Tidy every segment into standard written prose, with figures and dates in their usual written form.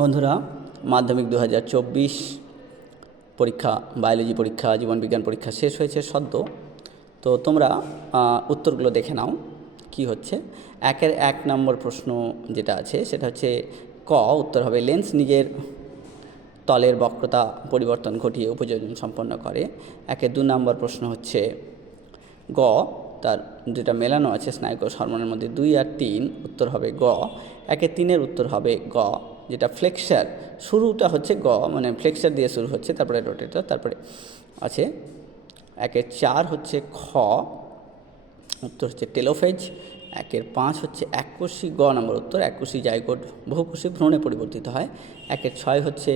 বন্ধুরা, মাধ্যমিক 2024 পরীক্ষা, বায়োলজি পরীক্ষা, জীবনবিজ্ঞান পরীক্ষা শেষ হয়েছে সদ্য। তো তোমরা উত্তরগুলো দেখে নাও কি হচ্ছে। 1 নম্বর প্রশ্ন যেটা আছে সেটা হচ্ছে ক। উত্তর হবে লেন্স নিজের তলের বক্রতা পরিবর্তন ঘটিয়ে উপযোজন সম্পন্ন করে। 2 নম্বর প্রশ্ন হচ্ছে গ। তার যেটা মেলানো আছে স্নায়ুকোষ হরমোনের মধ্যে 2 আর 3, উত্তর হবে গ। 3-এর উত্তর হবে গ, যেটা ফ্লেক্সার, শুরুটা হচ্ছে গ, মানে ফ্লেক্সার দিয়ে শুরু হচ্ছে, তারপরে রোটেটর, তারপরে আছে 4 হচ্ছে খ, উত্তর হচ্ছে টেলোফেজ। 5 হচ্ছে এককোষী, গ নম্বর উত্তর, এককোষী জাইগোট বহুকোষী ভ্রূণে পরিবর্তিত হয়। 6 হচ্ছে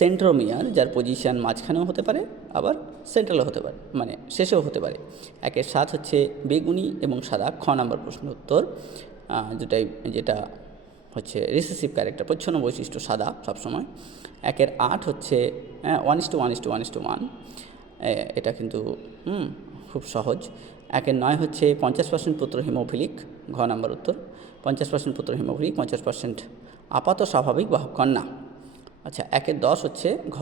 সেন্ট্রোমিয়ার, যার পজিশন মাঝখানেও হতে পারে আবার সেন্ট্রালও হতে পারে, মানে শেষেও হতে পারে। 7 হচ্ছে বেগুনি এবং সাদা, খ নম্বর প্রশ্ন উত্তর, যেটা হচ্ছে রিসেসিভ ক্যারেক্টার, প্রচ্ছন্ন বৈশিষ্ট্য সাদা সবসময়। 8 হচ্ছে 1:1:1:1, এটা কিন্তু খুব সহজ। 9 হচ্ছে 50% পুত্র হিমোফিলিক, ঘ নম্বর উত্তর, 50% পুত্র হিমোফিলিক, 50% আপাত স্বাভাবিক বাহক কন্যা। আচ্ছা, 10 হচ্ছে ঘ,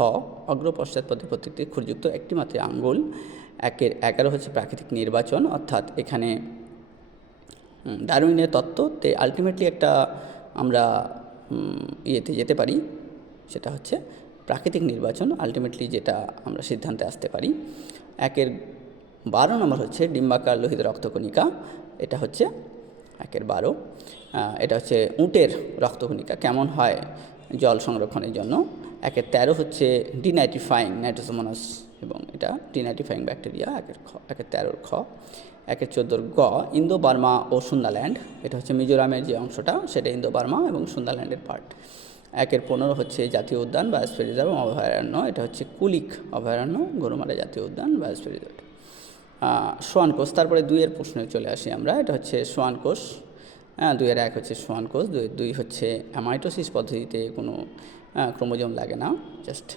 অগ্র পশ্চাৎপদে প্রত্যেকটি খুরযুক্ত একটি মাত্র আঙ্গুল। 11 হচ্ছে প্রাকৃতিক নির্বাচন, অর্থাৎ এখানে ডারউইনের তত্ত্বতে আলটিমেটলি একটা আমরা ইয়েতে যেতে পারি, সেটা হচ্ছে প্রাকৃতিক নির্বাচন, আলটিমেটলি যেটা আমরা সিদ্ধান্তে আসতে পারি। 12 নম্বর হচ্ছে ডিম্বাকার লোহিত রক্তকণিকা, এটা হচ্ছে 12, এটা হচ্ছে উটের রক্তকণিকা কেমন হয় জল সংরক্ষণের জন্য। 13 হচ্ছে ডিনাইট্রিফাইং নাইট্রোসোমোনাস, এবং এটা ডিনাইট্রিফাইং ব্যাকটেরিয়া, 13 খ। 14 গ, ইন্দো বার্মা ও সুন্দাল্যান্ড, এটা হচ্ছে মিজোরামের যে অংশটা সেটা ইন্দো বার্মা এবং সুন্দাল্যান্ডের পার্ট। 15 হচ্ছে জাতীয় উদ্যান বায়োস্ফিয়ার রিজার্ভ এবং অভয়ারণ্য, এটা হচ্ছে কুলিক অভয়ারণ্য, গরুমারা জাতীয় উদ্যান বায়োস্ফিয়ার রিজার্ভ। সোয়ান কোষ, তারপরে 2-এর প্রশ্নে চলে আসি আমরা, এটা হচ্ছে সোয়ান কোষ। 2-এর 1 হচ্ছে সোয়ান কোষ, 2 হচ্ছে অ্যামাইটোসিস পদ্ধতিতে কোনো ক্রোমোজোম লাগে না, জাস্ট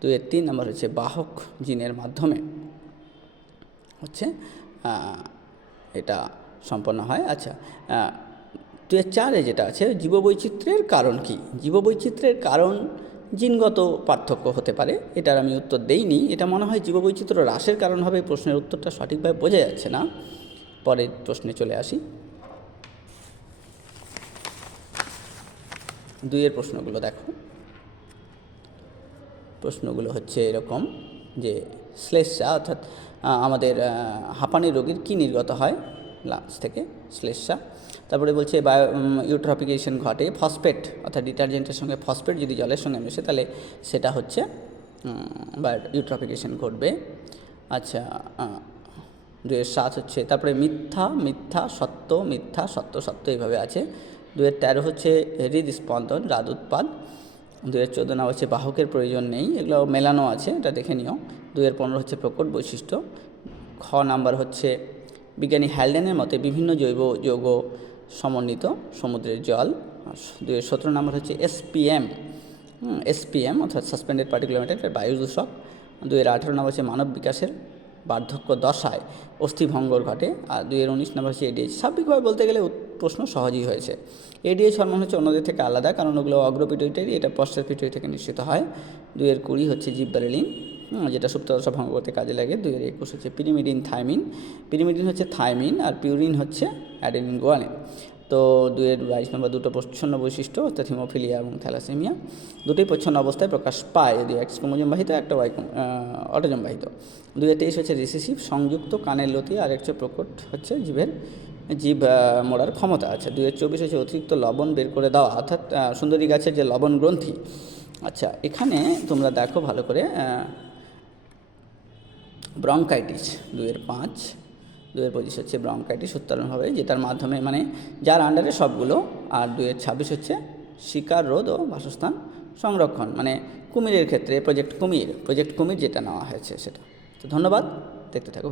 2-এর 3 নম্বর হচ্ছে বাহক জিনের মাধ্যমে হচ্ছে এটা সম্পন্ন হয়। আচ্ছা, 2-এর 4-এ যেটা আছে জীববৈচিত্র্যের কারণ কি। জীববৈচিত্র্যের কারণ জিনগত পার্থক্য হতে পারে, এটার আমি উত্তর দেইনি, এটা মনে হয় জীববৈচিত্র্য হ্রাসের কারণ হবে। প্রশ্নের উত্তরটা সঠিকভাবে বোঝা যাচ্ছে না, পরের প্রশ্নে চলে আসি। 2-এর প্রশ্নগুলো দেখো, প্রশ্নগুলো হচ্ছে এরকম যে শ্লেষ্মা, অর্থাৎ আমাদের হাঁপানি রোগীর কী নির্গত হয় লাঞ্চ থেকে, শ্লেষ্মা। তারপরে বলছে ইউট্রফিকেশন ঘটে, ফসফেট অর্থাৎ ডিটারজেন্টের সঙ্গে ফসফেট যদি জলের সঙ্গে মেশে তাহলে সেটা হচ্ছে ইউট্রফিকেশন ঘটবে। আচ্ছা, 2-এর 7 হচ্ছে তারপরে মিথ্যা সত্য, মিথ্যা সত্য সত্য, এইভাবে আছে। 2-এর 13 হচ্ছে হৃদস্পন্দন, হ্রদ উৎপাদ। 2-এর 14 নাম হচ্ছে বাহকের প্রয়োজন নেই, এগুলো মেলানো আছে, এটা দেখে নিও। 2-এর 15 হচ্ছে প্রকট বৈশিষ্ট্য। খ নাম্বার হচ্ছে বিজ্ঞানী হ্যালডেনের মতে বিভিন্ন জৈব যৌগ সমন্বিত সমুদ্রের জল। 2-এর 17 নাম্বার হচ্ছে এসপিএম অর্থাৎ সাসপেন্ডেড পার্টিকুলার ম্যাটার, বায়ু দূষক। 2-এর 18 নাম্বার হচ্ছে মানব বিকাশের বার্ধক্য দশায় অস্থিভঙ্গর ঘটে। আর 2-এর 19 নাম্বার হচ্ছে এডিএইচ। স্বাভাবিকভাবে বলতে গেলে প্রশ্ন সহজই হয়েছে। এডিএইচ হরমোন হচ্ছে অন্যদের থেকে আলাদা, কারণ ওগুলো অগ্রপিটুইটারি, এটা পশ্চাৎ পিটুইটারি থেকে নিঃসৃত হয়। 2-এর 20 হচ্ছে জিববারেলিন, যেটা সুপ্তদশা ভঙ্গ করতে কাজে লাগে। 2-এর 21 হচ্ছে পিরিমিডিন থাইমিন, পিরিমিডিন হচ্ছে থাইমিন আর পিউরিন হচ্ছে অ্যাডেনিন গুয়ানিন। তো 2-এর 22 নম্বর দুটো প্রচ্ছন্ন বৈশিষ্ট্য, অর্থাৎ হিমোফিলিয়া এবং থ্যালাসেমিয়া, দুটোই প্রচ্ছন্ন অবস্থায় প্রকাশ পায়, যদি এক্স ক্রোমোজোম বাহিত, একটা অটোজোম বাহিত। 2-এর 23 হচ্ছে রিসেসিভ, সংযুক্ত কানের লতি, আর হচ্ছে প্রকট হচ্ছে জীব মোড়ার ক্ষমতা আছে। 2-এর 24 হচ্ছে অতিরিক্ত লবণ বের করে দেওয়া, অর্থাৎ সুন্দরী গাছের যে লবণ গ্রন্থি। আচ্ছা, এখানে তোমরা দেখো ভালো করে, ব্রঙ্কাইটিস 2-এর 5, 2-এর 25 হচ্ছে ব্রঙ্কাইটিস উত্তরণ হবে, যেটার মাধ্যমে মানে যার আন্ডারে সবগুলো। আর 2-এর 26 হচ্ছে শিকার রোধ ও বাসস্থান সংরক্ষণ, মানে কুমিরের ক্ষেত্রে প্রজেক্ট কুমির যেটা নেওয়া হয়েছে সেটা। তো ধন্যবাদ, দেখতে থাকো।